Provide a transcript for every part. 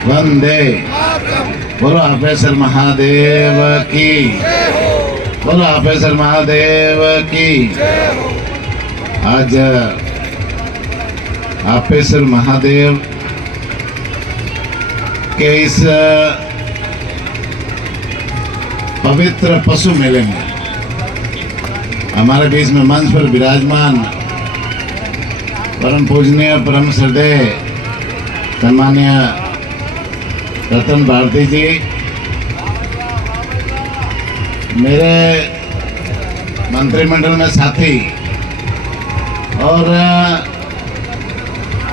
वंदे बोलो आपेश्वर महादेव की, बोलो आपेश्वर महादेव की। आज आपेश्वर महादेव के इस पवित्र पशु मेले में हमारे बीच में मंच पर विराजमान परम पूजनीय परम श्रद्धेय सम्मानीय रतन भारती जी, मेरे मंत्रिमंडल में साथी और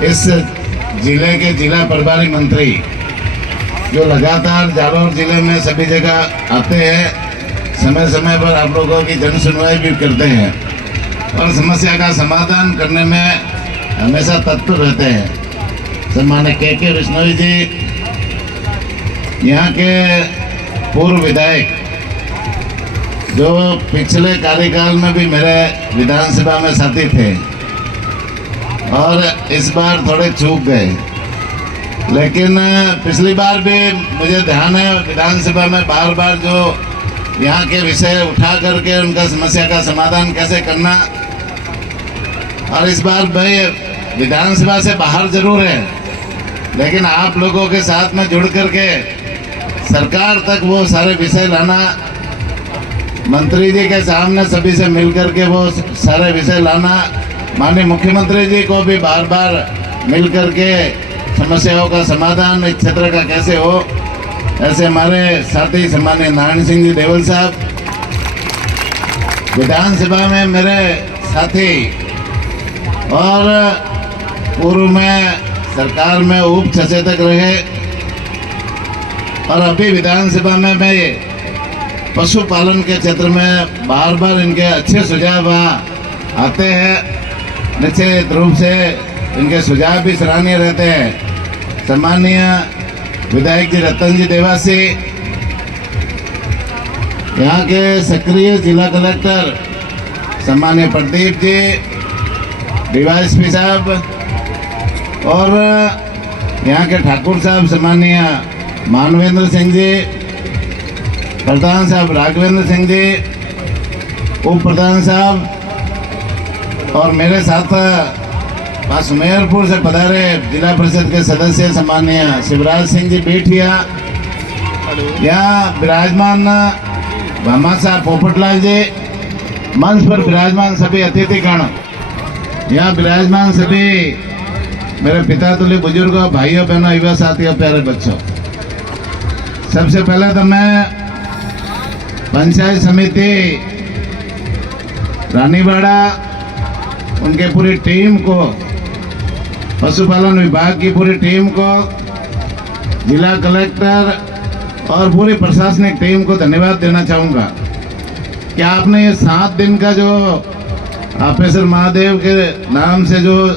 इस जिले के जिला प्रभारी मंत्री जो लगातार जालौर जिले में सभी जगह आते हैं, समय समय पर आप लोगों की जन सुनवाई भी करते हैं और समस्या का समाधान करने में हमेशा तत्पर रहते हैं। सम्मानित के विश्नोई जी, यहाँ के पूर्व विधायक जो पिछले कार्यकाल में भी मेरे विधानसभा में साथी थे और इस बार थोड़े चूक गए, लेकिन पिछली बार भी मुझे ध्यान है विधानसभा में बार बार जो यहाँ के विषय उठा करके उनका समस्या का समाधान कैसे करना, और इस बार भाई विधानसभा से बाहर जरूर है लेकिन आप लोगों के साथ में जुड़ करके सरकार तक वो सारे विषय लाना, मंत्री जी के सामने सभी से मिल करके वो सारे विषय लाना, माननीय मुख्यमंत्री जी को भी बार बार मिल करके समस्याओं का समाधान इस क्षेत्र का कैसे हो। ऐसे हमारे साथी सम्मानीय नारायण सिंह जी देवल साहब विधानसभा में मेरे साथी और पूर्व में सरकार में उप सचेतक रहे और अभी विधानसभा में मैं पशुपालन के क्षेत्र में बार बार इनके अच्छे सुझाव आते हैं। निश्चित रूप से इनके सुझाव भी सराहनीय रहते हैं। सम्मानीय विधायक जी रतन जी देवासी, यहाँ के सक्रिय जिला कलेक्टर सम्मानीय प्रदीप जी, डीवाईएसपी साहब और यहाँ के ठाकुर साहब सम्मानीय मानवेंद्र सिंह जी, प्रधान साहब राघवेंद्र सिंह जी, उप प्रधान साहब और मेरे साथ सुमेरपुर से पधारे जिला परिषद के सदस्य सम्मानीय शिवराज सिंह जी बीठिया, यहाँ विराजमान भामा साहब पोपटलाल जी, मंच पर विराजमान सभी अतिथिगण, यहाँ विराजमान सभी मेरे पिता तुल्य बुजुर्गों, भाइयों बहनों, युवा साथियों, प्यारे बच्चों, सबसे पहले तो मैं पंचायत समिति रानीवाड़ा उनके पूरी टीम को, पशुपालन विभाग की पूरी टीम को, जिला कलेक्टर और पूरी प्रशासनिक टीम को धन्यवाद देना चाहूँगा कि आपने ये 7 दिन का जो आपेश्वर महादेव के नाम से जो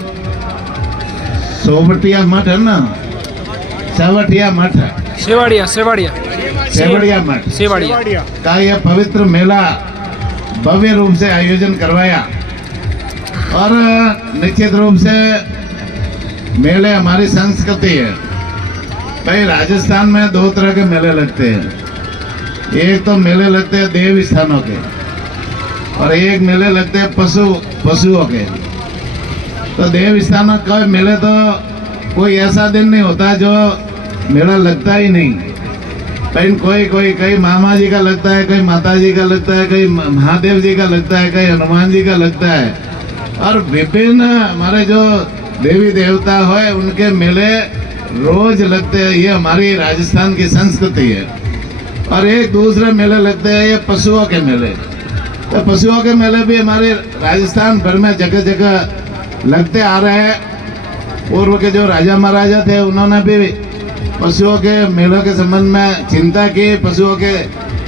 सोवटिया मठ है ना, सेवटिया मठ है, सेवड़िया मठ का यह पवित्र मेला भव्य रूप से आयोजन करवाया। और निश्चित रूप से मेले हमारी संस्कृति है। भाई राजस्थान में 2 तरह के मेले लगते हैं, एक तो मेले लगते हैं देव स्थानों के और एक मेले लगते हैं पशुओं के। तो देव स्थानों का मेले तो कोई ऐसा दिन नहीं होता जो मेला लगता ही नहीं। लेकिन कोई कई मामा जी का लगता है, कई माता जी का लगता है, कई महादेव जी का लगता है, कई हनुमान जी का लगता है और विभिन्न हमारे जो देवी देवता है उनके मेले रोज लगते हैं। ये हमारी राजस्थान की संस्कृति है। और एक दूसरे मेले लगते हैं ये पशुओं के मेले। तो पशुओं के मेले भी हमारे राजस्थान भर में जगह जगह लगते आ रहे हैं। पूर्व के जो राजा महाराजा थे उन्होंने भी पशुओं के मेलों के संबंध में चिंता की, पशुओं के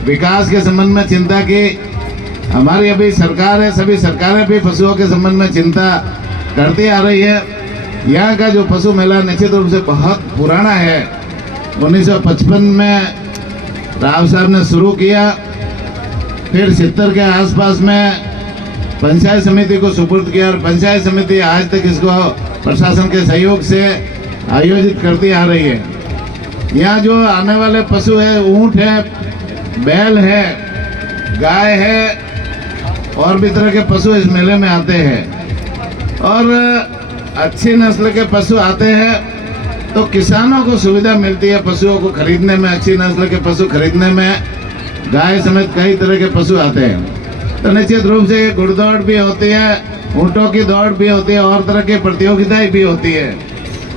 विकास के संबंध में चिंता की। हमारी अभी सरकार है, सभी सरकारें भी पशुओं के संबंध में चिंता करती आ रही है। यहाँ का जो पशु मेला निश्चित रूप से बहुत पुराना है। 1955 में राव साहब ने शुरू किया, फिर 70 के आसपास में पंचायत समिति को सुपुर्द किया और पंचायत समिति आज तक इसको प्रशासन के सहयोग से आयोजित करती आ रही है। यहाँ जो आने वाले पशु है, ऊंट है, बैल है, गाय है और भी तरह के पशु इस मेले में आते हैं। और अच्छी नस्ल के पशु आते हैं तो किसानों को सुविधा मिलती है पशुओं को खरीदने में, अच्छी नस्ल के पशु खरीदने में। गाय समेत कई तरह के पशु आते हैं। तो निश्चित रूप से घुड़दौड़ भी होती है, ऊँटों की दौड़ भी होती है और तरह की प्रतियोगिताएं भी होती है।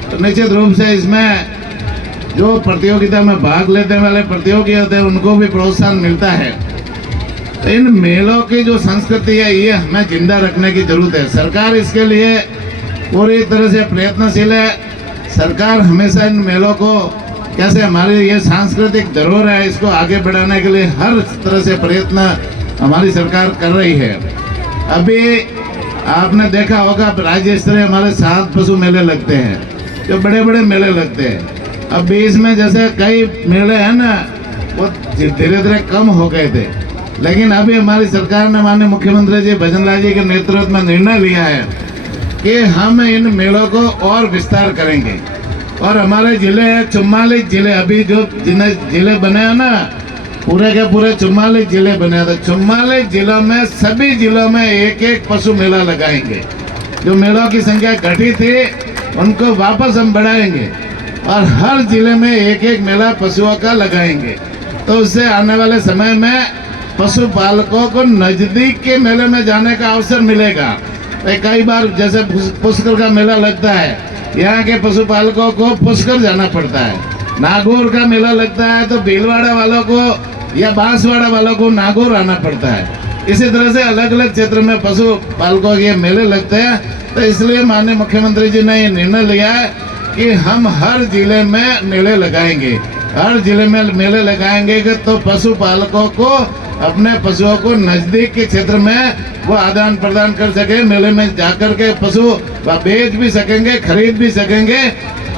तो निश्चित रूप से इसमें जो प्रतियोगिता में भाग लेने वाले प्रतियोगी होते हैं उनको भी प्रोत्साहन मिलता है। तो इन मेलों की जो संस्कृति है ये हमें जिंदा रखने की जरूरत है। सरकार इसके लिए पूरी तरह से प्रयत्नशील है। सरकार हमेशा इन मेलों को कैसे हमारी ये सांस्कृतिक धरोहर है इसको आगे बढ़ाने के लिए हर तरह से प्रयत्न हमारी सरकार कर रही है। अभी आपने देखा होगा राज्य स्तरीय हमारे 7 पशु मेले लगते हैं, जो बड़े बड़े मेले लगते हैं। अब बीच में जैसे कई मेले हैं ना, वो धीरे धीरे कम हो गए थे, लेकिन अभी हमारी सरकार ने माननीय मुख्यमंत्री जी भजनलाल जी के नेतृत्व में निर्णय लिया है कि हम इन मेलों को और विस्तार करेंगे। और हमारे जिले हैं 44 जिले, अभी जो जिले बने हैं ना, पूरे के पूरे 44 जिले बने हैं। तो 44 जिलों में सभी जिलों में एक एक पशु मेला लगाएंगे। जो मेलों की संख्या घटी थी उनको वापस हम बढ़ाएंगे और हर जिले में एक एक मेला पशुओं का लगाएंगे। तो उससे आने वाले समय में पशुपालकों को नजदीक के मेले में जाने का अवसर मिलेगा। कई बार जैसे पुष्कर का मेला लगता है, यहाँ के पशुपालकों को पुष्कर जाना पड़ता है। नागौर का मेला लगता है तो भीलवाड़ा वालों को या बांसवाड़ा वालों को नागौर आना पड़ता है। इसी तरह से अलग अलग क्षेत्र में पशुपालकों के मेले लगते हैं। तो इसलिए माननीय मुख्यमंत्री जी ने ये निर्णय लिया है कि हम हर जिले में मेले लगाएंगे। हर जिले में मेले लगाएंगे तो पशुपालकों को अपने पशुओं को नजदीक के क्षेत्र में वो आदान प्रदान कर सके, मेले में जाकर के पशु बेच भी सकेंगे, खरीद भी सकेंगे।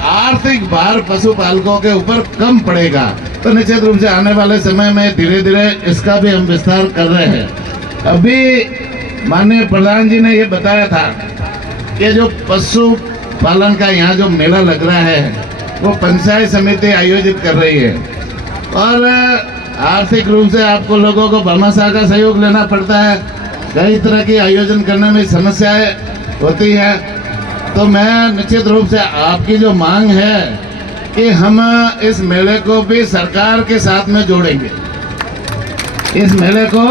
आर्थिक भार पशुपालकों के ऊपर कम पड़ेगा। तो निश्चित रूप से आने वाले समय में धीरे धीरे इसका भी हम विस्तार कर रहे हैं। अभी माननीय प्रधान जी ने ये बताया था कि जो पशु पालन का यहाँ जो मेला लग रहा है वो पंचायत समिति आयोजित कर रही है और आर्थिक रूप से आपको लोगों को भामाशाह का सहयोग लेना पड़ता है। कई तरह की आयोजन करने में समस्याएं होती है। तो मैं निश्चित रूप से आपकी जो मांग है कि हम इस मेले को भी सरकार के साथ में जोड़ेंगे, इस मेले को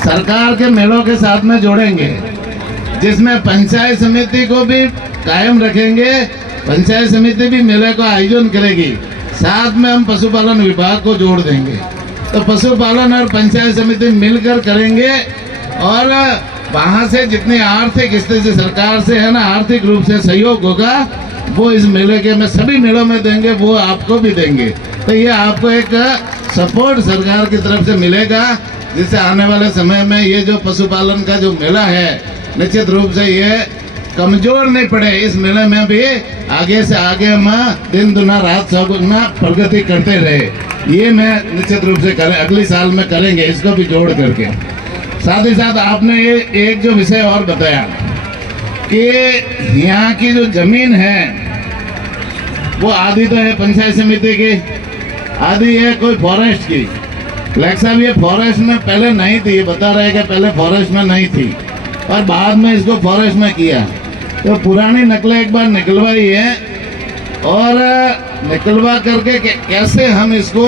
सरकार के मेलों के साथ में जोड़ेंगे, जिसमें पंचायत समिति को भी कायम रखेंगे। पंचायत समिति भी मेले का आयोजन करेगी, साथ में हम पशुपालन विभाग को जोड़ देंगे। तो पशुपालन और पंचायत समिति मिलकर करेंगे और वहाँ से जितनी आर्थिक स्थिति से सरकार से है ना, आर्थिक रूप से सहयोग होगा वो इस मेले के में सभी मेलों में देंगे, वो आपको भी देंगे। तो ये आपको एक सपोर्ट सरकार की तरफ से मिलेगा, जिससे आने वाले समय में ये जो पशुपालन का जो मेला है निश्चित रूप से ये कमजोर नहीं पड़े। इस मेले में भी आगे से आगे हम दिन दुना रात चौगुना प्रगति करते रहे। ये मैं निश्चित रूप से अगले साल में करेंगे, इसको भी जोड़ करके। साथ ही साथ आपने ये एक जो विषय और बताया कि यहाँ की जो जमीन है वो आधी तो है पंचायत समिति की, आधी है कोई फॉरेस्ट की। लेकिन ये फॉरेस्ट में पहले नहीं थी, ये बता रहे कि पहले फॉरेस्ट में नहीं थी और बाद में इसको फॉरेस्ट में किया। तो पुरानी नकलें एक बार निकलवाई है और निकलवा करके कैसे हम इसको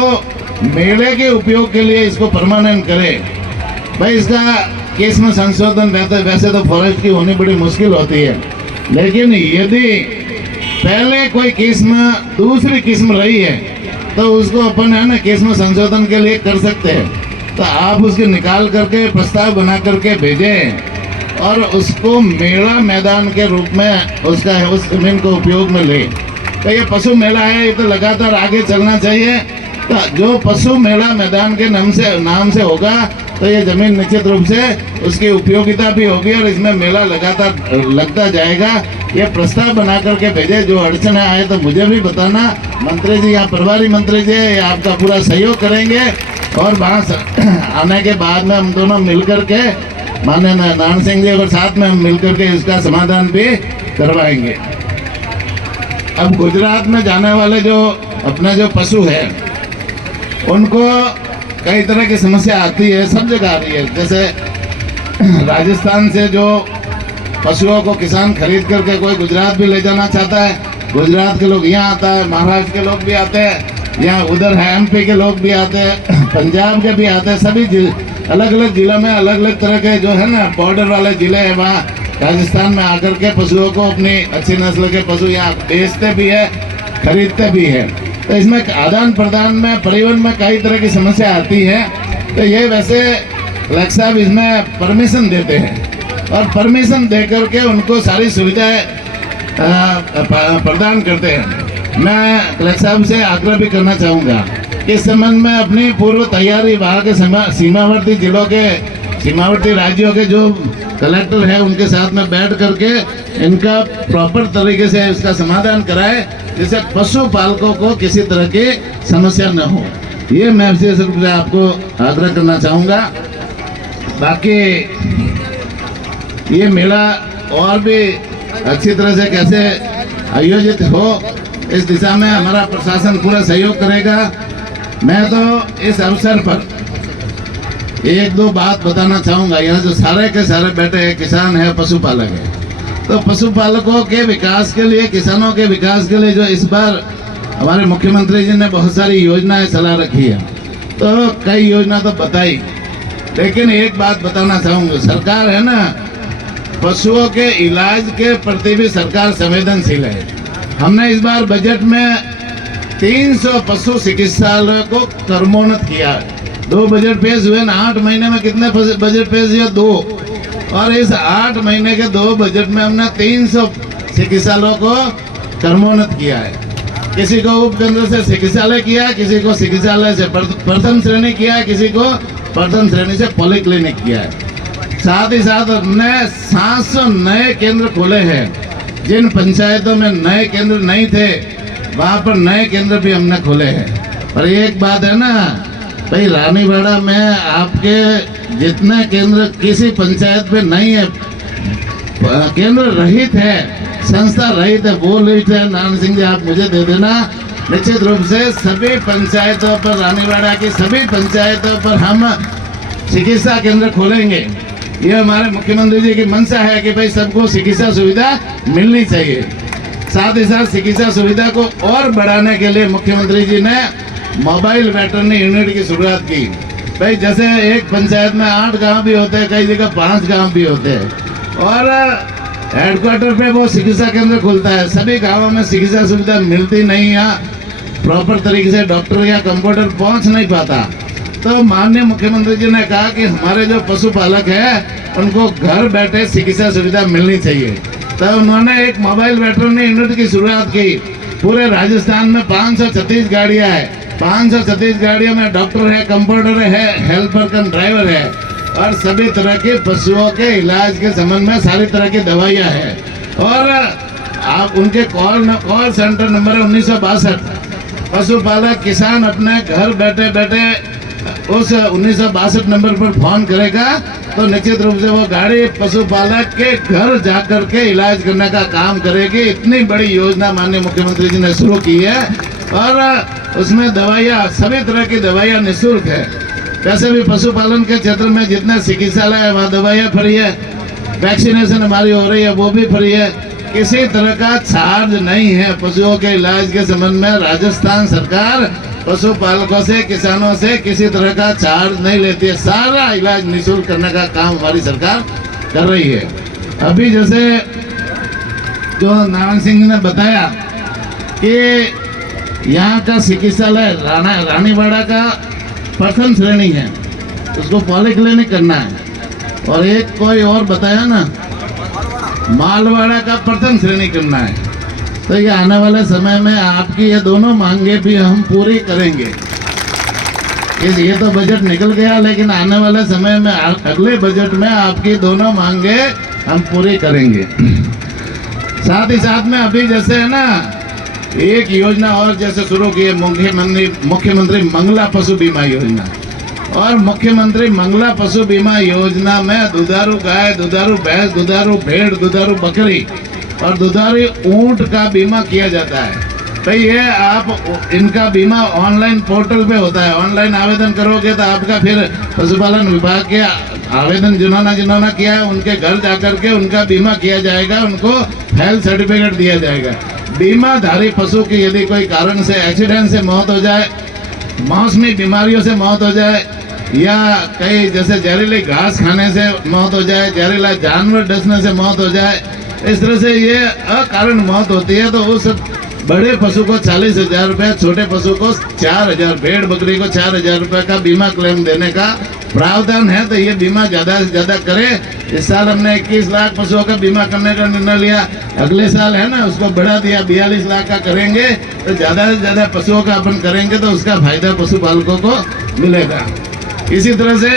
मेले के उपयोग के लिए इसको परमानेंट करें। भाई इसका केस में संशोधन वैसे तो फॉरेस्ट की होनी बड़ी मुश्किल होती है, लेकिन यदि पहले कोई किस्म दूसरी किस्म रही है तो उसको अपन है ना केस में संशोधन के लिए कर सकते हैं। तो आप उसके निकाल करके प्रस्ताव बना करके भेजें और उसको मेला मैदान के रूप में उसका उस जमीन को उपयोग में ले। तो ये पशु मेला है, ये तो लगातार आगे चलना चाहिए। तो जो पशु मेला मैदान के नाम से होगा तो ये जमीन निश्चित रूप से उसकी उपयोगिता भी होगी और इसमें मेला लगातार लगता जाएगा। ये प्रस्ताव बना करके भेजे, जो अड़चन आए तो मुझे भी बताना। मंत्री जी यहाँ प्रभारी मंत्री जी ये आपका पूरा सहयोग करेंगे और वहाँ आने के बाद में हम दोनों मिलकर के माननीय नारायण सिंह जी और साथ में हम मिलकर के इसका समाधान भी करवाएंगे। अब गुजरात में जाने वाले जो अपने जो पशु है उनको कई तरह की समस्या आती है, सब जगह आ रही है। जैसे राजस्थान से जो पशुओं को किसान खरीद करके कोई गुजरात भी ले जाना चाहता है, गुजरात के लोग यहाँ आता है, महाराष्ट्र के लोग भी आते हैं, यहाँ उधर है एमपी के लोग भी आते हैं, पंजाब के भी आते हैं। सभी अलग अलग जिलों में अलग अलग तरह के जो है ना बॉर्डर वाले जिले हैं, वहाँ राजस्थान में आकर के पशुओं को अपनी अच्छी नस्ल के पशु यहाँ बेचते भी है, खरीदते भी है। तो इसमें आदान प्रदान में, परिवहन में कई तरह की समस्या आती है। तो ये वैसे कलेक्टर साहब इसमें परमिशन देते हैं और परमिशन दे करके उनको सारी सुविधाएं प्रदान करते हैं। मैं कलेक्टर साहब से आग्रह भी करना चाहूँगा कि इस संबंध में अपनी पूर्व तैयारी वहाँ के सीमावर्ती जिलों के, सीमावर्ती राज्यों के जो कलेक्टर है उनके साथ में बैठ करके इनका प्रॉपर तरीके से इसका समाधान कराए, जिससे पशुपालकों को किसी तरह की समस्या न हो। ये मैं विशेष रूप से आपको आग्रह करना चाहूँगा। बाकी ये मेला और भी अच्छी तरह से कैसे आयोजित हो, इस दिशा में हमारा प्रशासन पूरा सहयोग करेगा। मैं तो इस अवसर पर एक दो बात बताना चाहूँगा। यहाँ जो सारे के सारे बैठे हैं किसान है, पशुपालक है, तो पशुपालकों के विकास के लिए, किसानों के विकास के लिए जो इस बार हमारे मुख्यमंत्री जी ने बहुत सारी योजनाएं चला रखी है, तो कई योजना तो बताई, लेकिन एक बात बताना चाहूँगा, सरकार है ना पशुओं के इलाज के प्रति भी सरकार संवेदनशील है। हमने इस बार बजट में 300 पशु चिकित्सालय को कर्मोन्नत किया। 2 बजट पेश हुए ना, 8 महीने में कितने बजट पेश हुए? 2। और इस 8 महीने के 2 बजट में हमने 300 चिकित्सालयों को कर्मोन्नत किया है। किसी को उपकेंद्र से चिकित्सालय किया, किसी को चिकित्सालय से प्रथम श्रेणी किया, किसी को प्रथम श्रेणी से पॉलिक्लिनिक किया है। साथ ही साथ हमने 700 नए केंद्र खोले हैं। जिन पंचायतों में नए केंद्र नहीं थे वहाँ पर नए केंद्र भी हमने खोले हैं। पर एक बात है ना भाई, रानीवाड़ा में आपके जितने केंद्र किसी पंचायत में नहीं है, केंद्र रहित है, संस्था रहित है, वो लिस्ट है नारायण सिंह जी आप मुझे दे देना। निश्चित रूप से सभी पंचायतों पर, रानीवाड़ा की सभी पंचायतों पर हम चिकित्सा केंद्र खोलेंगे। ये हमारे मुख्यमंत्री जी की मंशा है कि भाई सबको चिकित्सा सुविधा मिलनी चाहिए। साथ ही साथ चिकित्सा सुविधा को और बढ़ाने के लिए मुख्यमंत्री जी ने मोबाइल वेटरनरी यूनिट की शुरुआत की। भाई जैसे एक पंचायत में 8 गांव भी होते हैं, कई जगह 5 गांव भी होते हैं, और हेडक्वार्टर पे वो चिकित्सा केंद्र खुलता है। सभी गांवों में चिकित्सा सुविधा मिलती नहीं है, प्रॉपर तरीके से डॉक्टर या कंपाउंडर पहुंच नहीं पाता। तो माननीय मुख्यमंत्री जी ने कहा कि हमारे जो पशुपालक है उनको घर बैठे चिकित्सा सुविधा मिलनी चाहिए। तो उन्होंने एक मोबाइल वेटरनरी यूनिट की शुरुआत की। पूरे राजस्थान में 536 गाड़ियाँ है, 536 गाड़ियों में डॉक्टर है, कंपाउंडर है, हेल्पर कम ड्राइवर है, और सभी तरह के पशुओं के इलाज के संबंध में सारी तरह की दवाइयाँ है। और आप उनके कॉल सेंटर नंबर है 1962। पशुपालक किसान अपने घर बैठे बैठे उस 1962 नंबर पर फोन करेगा तो निश्चित रूप से वो गाड़ी पशुपालक के घर जाकर के इलाज करने का काम करेगी। इतनी बड़ी योजना माननीय मुख्यमंत्री जी ने शुरू की है, और उसमें दवाइयाँ, सभी तरह की दवाइयाँ निःशुल्क है। वैसे भी पशुपालन के क्षेत्र में जितने चिकित्सालय है वहाँ दवाइयाँ फ्री है, वैक्सीनेशन हमारी हो रही है वो भी फ्री है, किसी तरह का चार्ज नहीं है पशुओं के इलाज के संबंध में। राजस्थान सरकार पशुपालकों से, किसानों से किसी तरह का चार्ज नहीं लेती है, सारा इलाज निःशुल्क करने का काम हमारी सरकार कर रही है। अभी जैसे जो नारायण सिंह ने बताया कि यहाँ का चिकित्सालय रानीवाड़ा का प्रथम श्रेणी है, उसको पॉलिक्लिनिक करना है, और एक कोई और बताया ना मालवाड़ा का प्रथम श्रेणी करना है। तो ये आने वाले समय में आपकी ये दोनों मांगे भी हम पूरी करेंगे। ये तो बजट निकल गया, लेकिन आने वाले समय में अगले बजट में आपकी दोनों मांगे हम पूरी करेंगे। साथ ही साथ में अभी जैसे है ना एक योजना और जैसे शुरू की है, मुख्यमंत्री मंगला पशु बीमा योजना। और मुख्यमंत्री मंगला पशु बीमा योजना में दुधारू गाय, दुधारू भैंस, दुधारू भेड़, दुधारू बकरी और दुधारू ऊंट का बीमा किया जाता है। तो ये आप इनका बीमा ऑनलाइन पोर्टल पे होता है, ऑनलाइन आवेदन करोगे तो आपका फिर पशुपालन विभाग के आवेदन जिन्होंने किया है उनके घर जाकर के उनका बीमा किया जाएगा, उनको हेल्थ सर्टिफिकेट दिया जाएगा। बीमाधारी पशु की यदि कोई कारण से एक्सीडेंट से मौत हो जाए, मौसमी बीमारियों से मौत हो जाए, या कई जैसे जहरीली घास खाने से मौत हो जाए, जहरीला जानवर डसने से मौत हो जाए, इस तरह से ये अकारण मौत होती है तो उस बड़े पशु को 40,000 रुपये, छोटे पशु को 4,000, भेड़ बकरी को 4,000 रुपये का बीमा क्लेम देने का प्रावधान है। तो ये बीमा ज़्यादा से ज़्यादा करें। इस साल हमने 21 लाख पशुओं का बीमा करने का निर्णय लिया, अगले साल है ना उसको बढ़ा दिया, 42 लाख का करेंगे। तो ज़्यादा से ज़्यादा पशुओं का अपन करेंगे तो उसका फायदा पशुपालकों को मिलेगा। इसी तरह से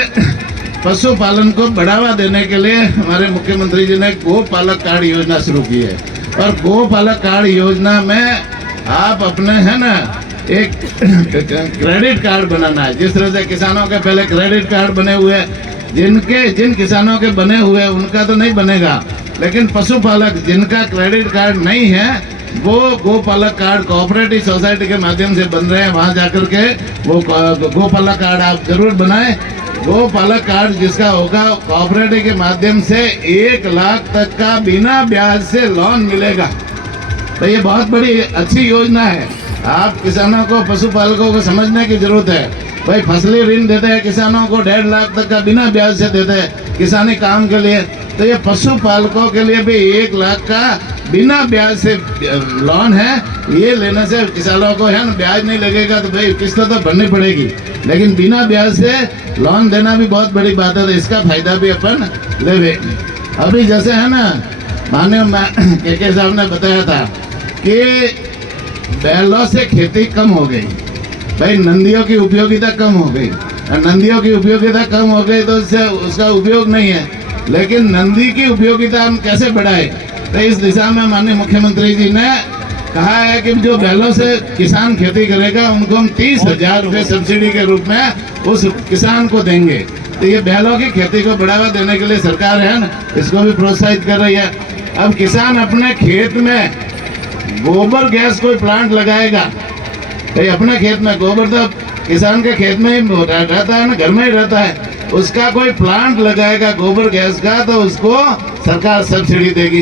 पशुपालन को बढ़ावा देने के लिए हमारे मुख्यमंत्री जी ने गोपालक कार्ड योजना शुरू की है, और गोपालक कार्ड योजना में आप अपने है ना एक क्रेडिट कार्ड बनाना है। जिस तरह से किसानों के पहले क्रेडिट कार्ड बने हुए, जिन किसानों के बने हुए उनका तो नहीं बनेगा, लेकिन पशुपालक जिनका क्रेडिट कार्ड नहीं है वो गोपालक कार्ड कोऑपरेटिव सोसाइटी के माध्यम से बन रहे हैं। वहाँ जाकर के वो गोपालक कार्ड आप जरूर बनाएं। गोपालक कार्ड जिसका होगा कोऑपरेटिव के माध्यम से 1 लाख तक का बिना ब्याज से लोन मिलेगा। तो ये बहुत बड़ी अच्छी योजना है। आप किसानों को, पशुपालकों को समझने की जरूरत है। भाई फसली ऋण देते हैं किसानों को, 1.5 लाख तक का बिना ब्याज से देते हैं किसानी काम के लिए। तो ये पशुपालकों के लिए भी 1 लाख का बिना ब्याज से लोन है। ये लेने से किसानों को है ना ब्याज नहीं लगेगा, तो भाई किस्त तो भरनी पड़ेगी, लेकिन बिना ब्याज से लोन देना भी बहुत बड़ी बात है। तो इसका फायदा भी अपन लेवे। अभी जैसे है ना माननीय के साहब ने बताया था कि बैलों से खेती कम हो गई, भाई नंदियों की उपयोगिता कम हो गई। नंदियों की उपयोगिता कम हो गई तो उससे उसका उपयोग नहीं है, लेकिन नंदी की उपयोगिता हम कैसे बढ़ाए। तो इस दिशा में माननीय मुख्यमंत्री जी ने कहा है कि जो बैलों से किसान खेती करेगा उनको हम 30,000 रुपये सब्सिडी के रूप में उस किसान को देंगे। तो ये बैलों की खेती को बढ़ावा देने के लिए सरकार है ना इसको भी प्रोत्साहित कर रही है। अब किसान अपने खेत में गोबर गैस कोई प्लांट लगाएगा, तो अपने खेत में गोबर तो किसान के खेत में ही रहता है ना, घर में ही रहता है, उसका कोई प्लांट लगाएगा गोबर गैस का तो उसको सरकार सब्सिडी देगी।